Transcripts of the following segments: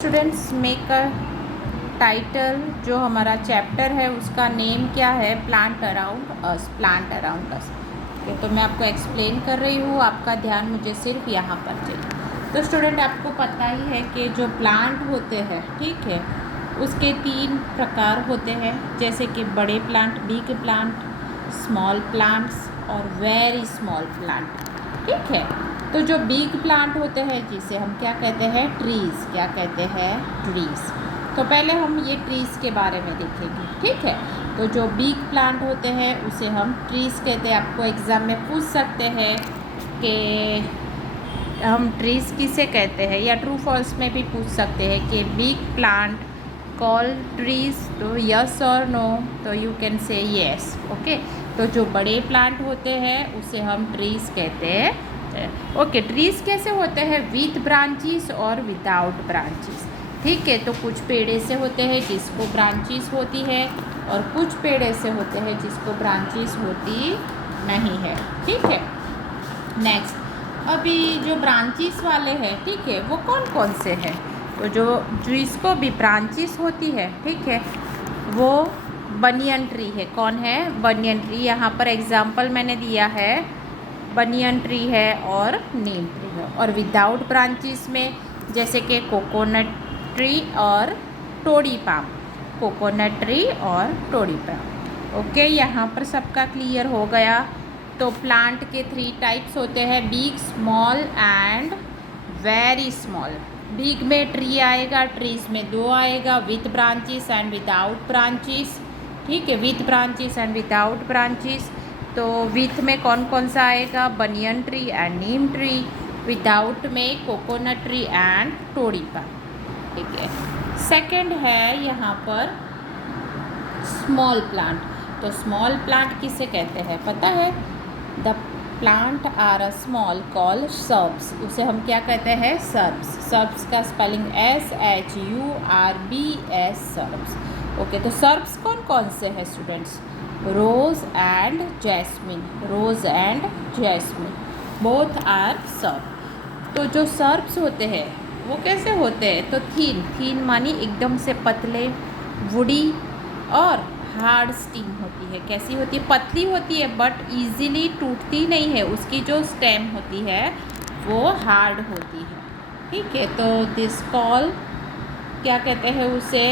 Students make a title. जो हमारा chapter है उसका नेम क्या है? प्लांट अराउंड अस। Plant around us. तो मैं आपको एक्सप्लेन कर रही हूँ, आपका ध्यान मुझे सिर्फ यहाँ पर चाहिए। तो स्टूडेंट आपको पता ही है कि जो प्लांट होते हैं, ठीक है, उसके 3 प्रकार होते हैं, जैसे कि बड़े plant, big plant, small plants और वेरी स्मॉल प्लांट। ठीक है, तो जो बिग प्लांट होते हैं जिसे हम क्या कहते हैं? ट्रीज़। क्या कहते हैं? ट्रीज़। तो पहले हम ये ट्रीज़ के बारे में देखेंगे। ठीक है, तो जो बिग प्लांट होते हैं उसे हम ट्रीज़ कहते हैं। आपको एग्ज़ाम में पूछ सकते हैं कि हम ट्रीज़ किसे कहते हैं, या ट्रू फॉल्स में भी पूछ सकते हैं कि बिग प्लांट कॉल ट्रीज़। तो यस और नो, तो you can say yes. Okay, तो जो बड़े प्लांट होते हैं उसे हम ट्रीज़ कहते हैं। ओके, ट्रीज़ कैसे होते हैं? विथ ब्रांचेस और विदाउट ब्रांचेस। ठीक है, तो कुछ पेड़ ऐसे होते हैं जिसको ब्रांचेस होती है और कुछ पेड़ ऐसे होते हैं जिसको ब्रांचेस होती नहीं है। ठीक है, नेक्स्ट, अभी जो ब्रांचेस वाले हैं, ठीक है, वो कौन कौन से हैं? तो जो जिसको भी ब्रांचेस होती है, ठीक है, वो बनियन ट्री है। कौन है? Banyan tree. यहाँ पर एग्जाम्पल मैंने दिया है, बनियन ट्री है और नीम ट्री है। और विदाउट ब्रांचेस में जैसे कि कोकोनट ट्री और टोड़ी पाम। कोकोनट ट्री और टोड़ी पाम। ओके, यहाँ पर सबका क्लियर हो गया। तो प्लांट के 3 टाइप्स होते हैं, big, small and very small. Big में ट्री आएगा, ट्रीज में 2 आएगा, with branches and without branches. ठीक है, with branches and without branches. तो विथ में कौन कौन सा आएगा? Banyan tree and neem tree. Without में coconut tree and toddy palm. ठीक है, सेकंड है यहाँ पर स्मॉल प्लांट। तो स्मॉल प्लांट किसे कहते हैं पता है? The plant are a small call shrubs. उसे हम क्या कहते हैं? सर्ब्स। सर्ब्स का स्पेलिंग SHURBS, सर्ब्स। ओके, तो सर्ब्स कौन कौन से हैं students? Rose and jasmine. Rose and jasmine both are shrub. तो जो सर्ब्स होते हैं वो कैसे होते हैं? तो थीन। थीन मानी एकदम से पतले, वुडी और हार्ड स्टीम होती है। कैसी होती है? पतली होती है बट इजीली टूटती नहीं है। उसकी जो स्टेम होती है वो हार्ड होती है। ठीक है, तो दिस कॉल क्या कहते हैं उसे?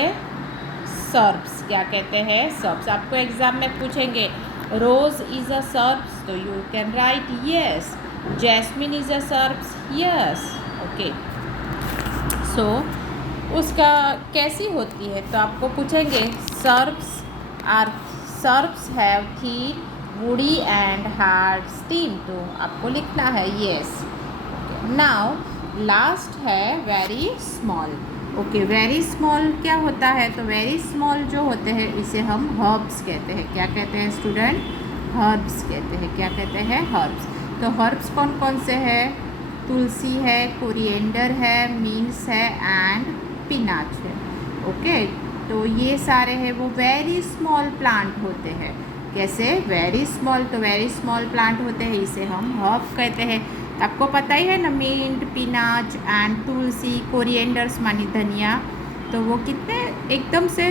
सर्ब्स। क्या कहते हैं? सर्ब्स। आपको एग्जाम में पूछेंगे रोज इज अ सर्ब्स, तो you can write yes. Jasmine is a shrubs, yes. Okay, so उसका कैसी होती है? तो आपको पूछेंगे shrubs have thin, woody and hard stem. तो आपको लिखना है येस। नाउ लास्ट है very small. Okay, very small क्या होता है? तो वेरी स्मॉल जो होते हैं इसे हम हर्ब्स कहते हैं। क्या कहते हैं स्टूडेंट? हर्ब्स कहते हैं। क्या कहते हैं? हर्ब्स। तो हर्ब्स कौन कौन से हैं? तुलसी है, कोरिएंडर है, मिंट्स है एंड पिनाच है। ओके, तो ये सारे हैं वो वेरी स्मॉल प्लांट होते हैं। कैसे? Very small. तो वेरी स्मॉल प्लांट होते हैं, इसे हम हर्ब कहते हैं। आपको पता ही है ना, मिंट, पिनाच एंड तुलसी, कोरिएंडर्स मानी धनिया, तो वो कितने एकदम से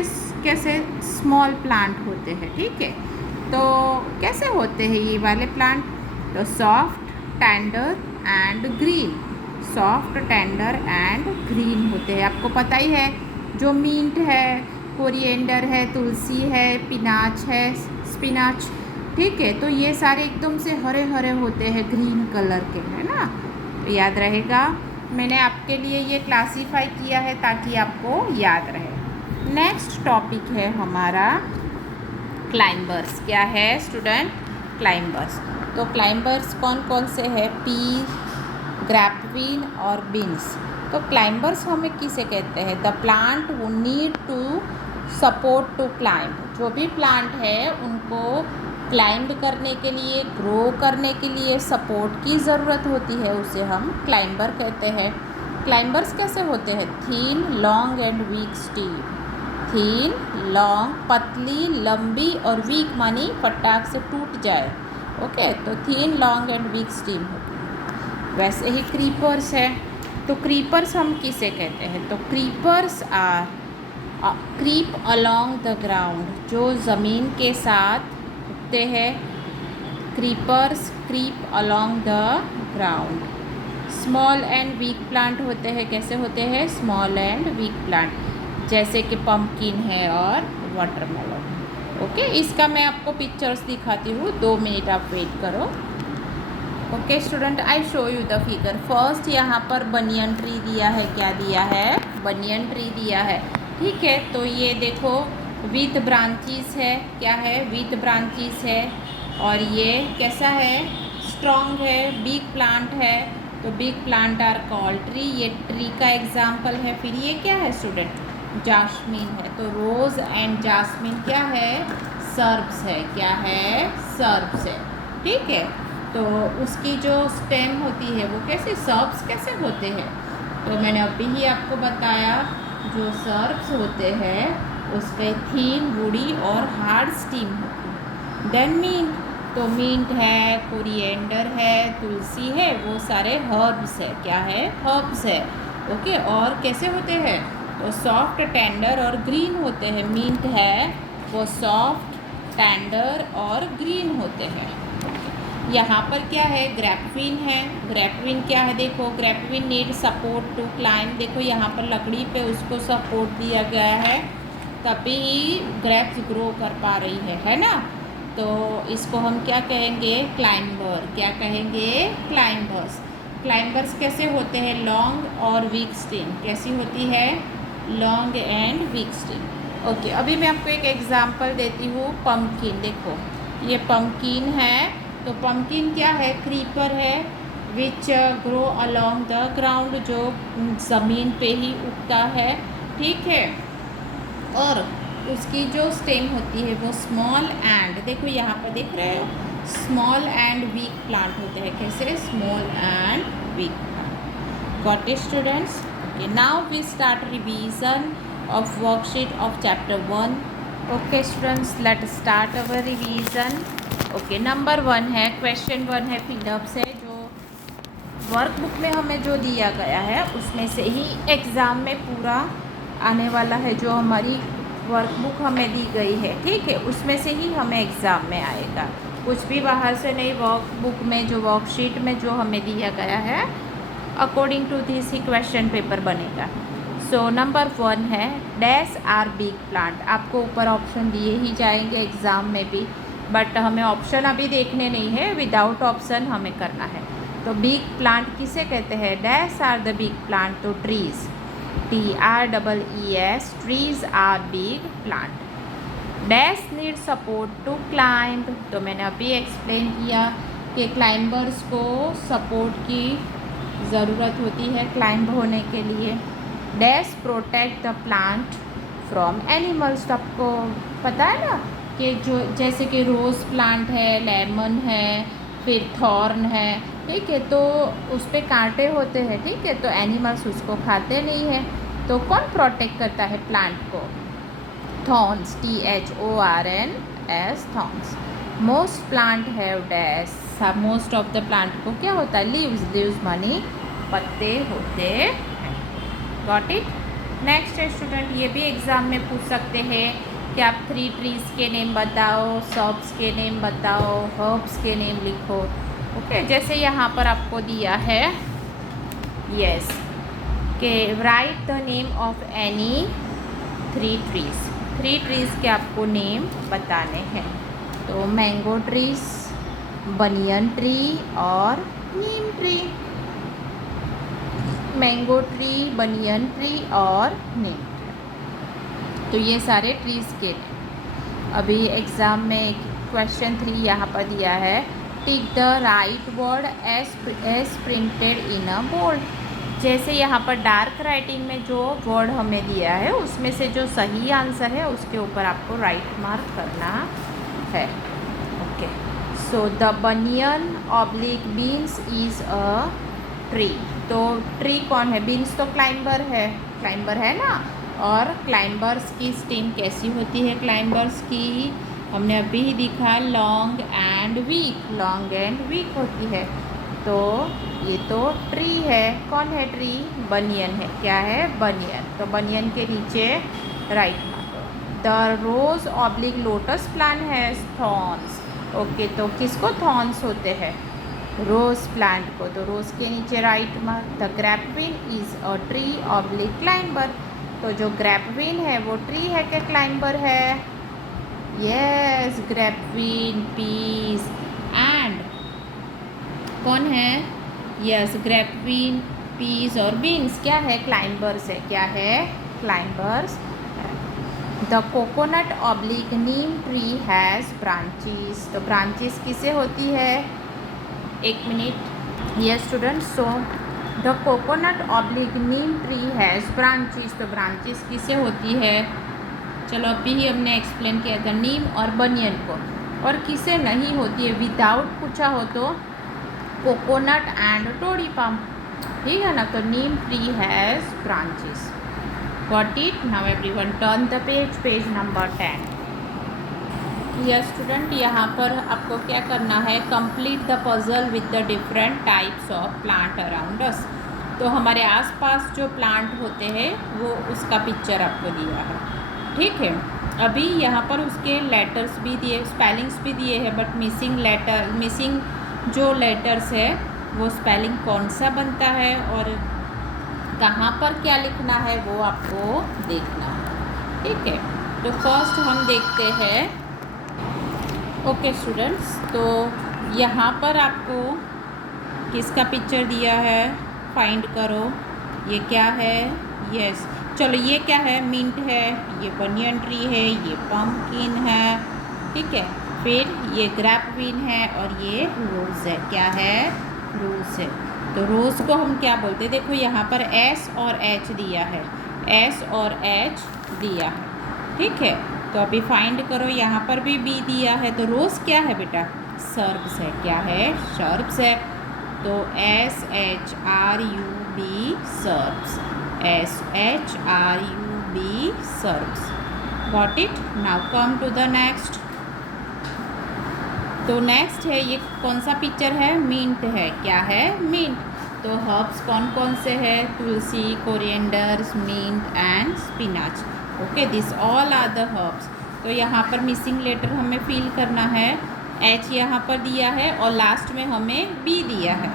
कैसे स्मॉल प्लांट होते हैं। ठीक है, तो कैसे होते हैं ये वाले प्लांट? तो soft, tender and green. Soft, tender and green होते हैं। आपको पता ही है, जो मिंट है, कोरिएंडर है, तुलसी है, पिनाच है, स्पिनाच, ठीक है, तो ये सारे एकदम से हरे हरे होते हैं, ग्रीन कलर के, है ना? तो याद रहेगा, मैंने आपके लिए ये क्लासीफाई किया है ताकि आपको याद रहे। नेक्स्ट टॉपिक है हमारा क्लाइंबर्स। क्या है स्टूडेंट? क्लाइंबर्स। तो क्लाइंबर्स कौन कौन से हैं? पी, ग्रैपवीन और बीन्स। तो क्लाइंबर्स हमें किसे कहते हैं? द प्लांट वो need to support to climb. जो भी प्लांट है उनको क्लाइंब करने के लिए, ग्रो करने के लिए सपोर्ट की ज़रूरत होती है, उसे हम क्लाइंबर कहते हैं। क्लाइंबर्स कैसे होते हैं? Thin, long and weak stem. Thin, long, पतली, लंबी, और वीक मानी फटाक से टूट जाए। ओके, तो थीन, लॉन्ग एंड वीक स्टीम होती है। वैसे ही क्रीपर्स है। तो क्रीपर्स हम किसे कहते हैं? तो creepers are creep along the ground, जो ज़मीन के साथ उगते हैं। Creepers creep along the ground. Small and weak plant होते हैं। कैसे होते हैं? स्मॉल एंड वीक प्लांट, जैसे कि पम्पकिन है और वाटरमेलन। ओके, इसका मैं आपको पिक्चर्स दिखाती हूँ, 2 मिनट आप वेट करो। Okay student, I show you the figure. First यहाँ पर बनियन ट्री दिया है। क्या दिया है? बनियन ट्री दिया है। ठीक है, तो ये देखो विथ ब्रांचेस है। क्या है? विथ ब्रांचेस है। और ये कैसा है? स्ट्रॉन्ग है, बिग प्लांट है। तो big plant are called tree. ये ट्री का एग्जाम्पल है। फिर ये क्या है स्टूडेंट? जास्मीन है। तो रोज़ एंड जास्मीन क्या है? सर्ब्स है। क्या है? सर्ब्स है। ठीक है, तो उसकी जो स्टेम होती है वो कैसे, सर्ब्स कैसे होते हैं? तो मैंने अभी ही आपको बताया, जो सर्ब्स होते हैं उसपे थीन, वुडी और हार्ड स्टीम होती है। देन मिंट, तो मिंट है, कोरिएंडर है, तुलसी है, वो सारे हर्ब्स है। क्या है? हर्ब्स है। ओके, और कैसे होते हैं? तो सॉफ्ट, टेंडर और ग्रीन होते हैं। मिंट है वो सॉफ्ट, टेंडर और ग्रीन होते हैं। यहाँ पर क्या है? ग्रेपविन है। ग्रेपविन क्या है? देखो, ग्रेपविन नीड सपोर्ट टू क्लाइंब। देखो यहाँ पर लकड़ी पे उसको सपोर्ट दिया गया है, तभी ग्रेप्स ग्रो कर पा रही है ना। तो इसको हम क्या कहेंगे? क्लाइंबर। क्या कहेंगे? क्लाइंबर्स। क्लाइंबर्स कैसे होते हैं? लॉन्ग और वीक स्टेम। कैसी होती है? Long and week stem. Okay, अभी मैं आपको एक एग्जांपल देती हूँ। पम्पकिन, देखो ये पम्पकिन है। तो पम्पकिन क्या है? क्रीपर है, which grow along the ground, जो ज़मीन पे ही उगता है। ठीक है, और उसकी जो स्टेम होती है वो स्मॉल एंड, देखो यहाँ पर देख रहे हो, स्मॉल एंड वीक प्लांट होते हैं। कैसे? Small and weak plant. Got it students? Okay, now we start revision of worksheet of chapter 1। Okay students, let start our revision. Okay, number 1 है, क्वेश्चन 1 है, फिलअप्स है। जो वर्कबुक में हमें जो दिया गया है उसमें से ही एग्ज़ाम में पूरा आने वाला है। जो हमारी वर्कबुक हमें दी गई है, ठीक है, उसमें से ही हमें एग्ज़ाम में आएगा। कुछ भी बाहर से नहीं। वर्कबुक में जो वर्कशीट में जो हमें दिया गया है, अकॉर्डिंग टू दिस ही क्वेश्चन पेपर बनेगा। सो नंबर 1 है, डैश आर बिग प्लांट। आपको ऊपर ऑप्शन दिए ही जाएंगे एग्ज़ाम में भी, बट हमें ऑप्शन अभी देखने नहीं है, विदाउट ऑप्शन हमें करना है। तो बिग प्लांट किसे कहते हैं? Dash are the big plant. तो trees, TREES, trees are big plant. Dash need support to climb. तो मैंने अभी एक्सप्लेन किया कि क्लाइंबर्स को सपोर्ट की ज़रूरत होती है क्लाइंब होने के लिए। Dash protect the plant from animals. तो आपको पता है ना कि जो जैसे कि रोज़ प्लांट है, लेमन है, फिर थॉर्न है, ठीक है, तो उस पर कांटे होते हैं, ठीक है, तो एनिमल्स उसको खाते नहीं हैं। तो कौन प्रोटेक्ट करता है प्लांट को? Thorns, THORNS, thorns. Most plant have dash. Most of the plant को क्या होता है? लीव्स। लीव्स मानी पत्ते होते हैं। Got it? नेक्स्ट है स्टूडेंट, ये भी एग्ज़ाम में पूछ सकते हैं कि आप 3 ट्रीज़ के नेम बताओ, सर्ब्स के नेम बताओ, हर्ब्स के नेम लिखो। ओके, जैसे यहाँ पर आपको दिया है, यस, कि right the name of any 3 trees. 3 trees के आपको नेम बताने हैं। तो मैंगो ट्रीज़, बनियन ट्री और neem tree. Mango tree, banyan tree और नीम ट्री। तो ये सारे ट्रीज़ के। अभी एग्ज़ाम में क्वेश्चन 3 यहाँ पर दिया है, tick the right word as printed in a bold. जैसे यहाँ पर डार्क राइटिंग में जो वर्ड हमें दिया है उसमें से जो सही आंसर है उसके ऊपर आपको राइट मार्क करना है। Okay, so the banyan oblique beans is a tree. तो ट्री कौन है? बीन्स तो क्लाइंबर है ना। और क्लाइंबर्स की स्टेम कैसी होती है? क्लाइंबर्स की हमने अभी ही दिखा, long and weak. Long and weak होती है। तो ये तो ट्री है, कौन है ट्री? बनियन है, क्या है? बनियन। तो बनियन के नीचे right mark. The rose oblique lotus plant has thorns. Okay, तो किसको थॉर्न्स होते हैं? रोज प्लांट को। तो रोज के नीचे right mark. The grapevine is a tree oblique climber. तो जो ग्रैपविन है वो ट्री है कि क्लाइंबर है? यस, ग्रैपविन, पीस एंड कौन है? यस, ग्रैपविन, पीस और बीन्स क्या है? क्लाइंबर्स है। क्या है? Climbers. The coconut oblique Neem tree has branches. तो ब्रांचेस किसे होती है? एक minute. Yes students, so the coconut oblique Neem tree has branches. तो ब्रांचेस किसे होती है? चलो अभी ही हमने एक्सप्लेन किया था, नीम और बनियन को। और किसे नहीं होती है? विदाउट पूछा हो तो कोकोनट एंड टोडी पाम, ठीक है ना। तो neem tree has branches. Got it? Now everyone turn the page, page number 10। Yes student, यहाँ पर आपको क्या करना है? Complete the puzzle with the different types of plant around us. तो हमारे आसपास जो प्लांट होते हैं वो उसका पिक्चर आपको दिया है, ठीक है। अभी यहाँ पर उसके लेटर्स भी दिए, स्पेलिंग्स भी दिए हैं, बट मिसिंग जो लेटर्स है वो स्पेलिंग कौन सा बनता है और कहाँ पर क्या लिखना है वो आपको देखना है, ठीक है। तो फर्स्ट हम देखते हैं। ओके स्टूडेंट्स, तो यहाँ पर आपको किसका पिक्चर दिया है? फाइंड करो। ये क्या है? यस, चलो ये क्या है? मिंट है, ये बनियन ट्री है, ये पम्पकिन है, ठीक है। फिर ये ग्रैपविन है और ये रोज़ है। क्या है? रोज़ है। तो रोज़ को हम क्या बोलते हैं? देखो यहाँ पर एस और एच दिया है, एस और एच दिया है, ठीक है। तो अभी फाइंड करो, यहाँ पर भी बी दिया है। तो रोज़ क्या है बेटा? सर्ब्स है। क्या है? सर्ब्स है। तो S H R U B shrubs, SHRUB shrubs. Got it? Now come to the next. तो नेक्स्ट है, ये कौन सा पिक्चर है? मिंट है। क्या है? मिंट। तो हर्ब्स कौन कौन से हैं? Tulsi, corianders, mint and spinach. Okay, this all are the herbs. तो यहाँ पर मिसिंग लेटर हमें फिल करना है। एच यहाँ पर दिया है और लास्ट में हमें बी दिया है।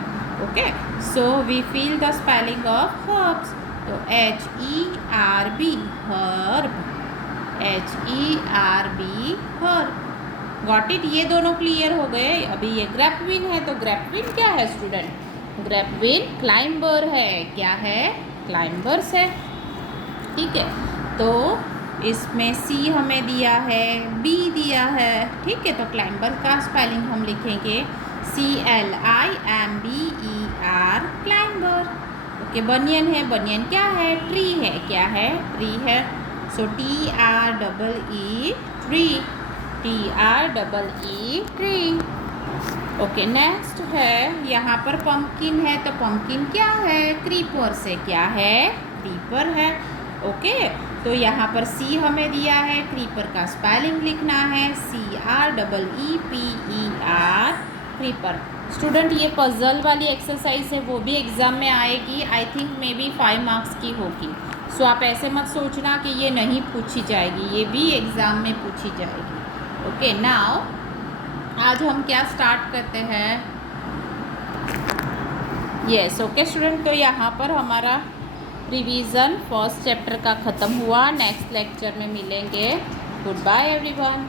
Okay, so we fill the spelling of herbs. तो HERB herb, HERB herb. Got it? ये दोनों क्लियर हो गए। अभी ये ग्रैपविन है। तो ग्रैपविन क्या है स्टूडेंट? ग्रैपविन क्लाइंबर है। क्या है? क्लाइंबर्स है, ठीक है। तो इसमें सी हमें दिया है, बी दिया है, ठीक है। तो क्लाइंबर का स्पेलिंग हम लिखेंगे CLIMBER, क्लाइंबर। ओके, बनियन है। बनियन क्या है? ट्री है। क्या है? ट्री है। सो TREE, tree, TREE, tree. Okay, next है, यहाँ पर पम्पकिन है। तो पम्पकिन क्या है? क्रीपर से। क्या है? क्रीपर है। ओके, तो यहाँ पर सी हमें दिया है, क्रीपर का स्पेलिंग लिखना है CREEPER, क्रीपर। स्टूडेंट, ये पजल वाली एक्सरसाइज है, वो भी एग्ज़ाम में आएगी। I think may be 5 marks की होगी। सो आप ऐसे मत सोचना कि ये नहीं पूछी जाएगी, ये भी एग्ज़ाम में पूछी जाएगी। ओके, नाउ आज हम क्या स्टार्ट करते हैं? यस, ओके स्टूडेंट, तो यहाँ पर हमारा रिवीजन फर्स्ट चैप्टर का ख़त्म हुआ। नेक्स्ट लेक्चर में मिलेंगे। Good bye everyone.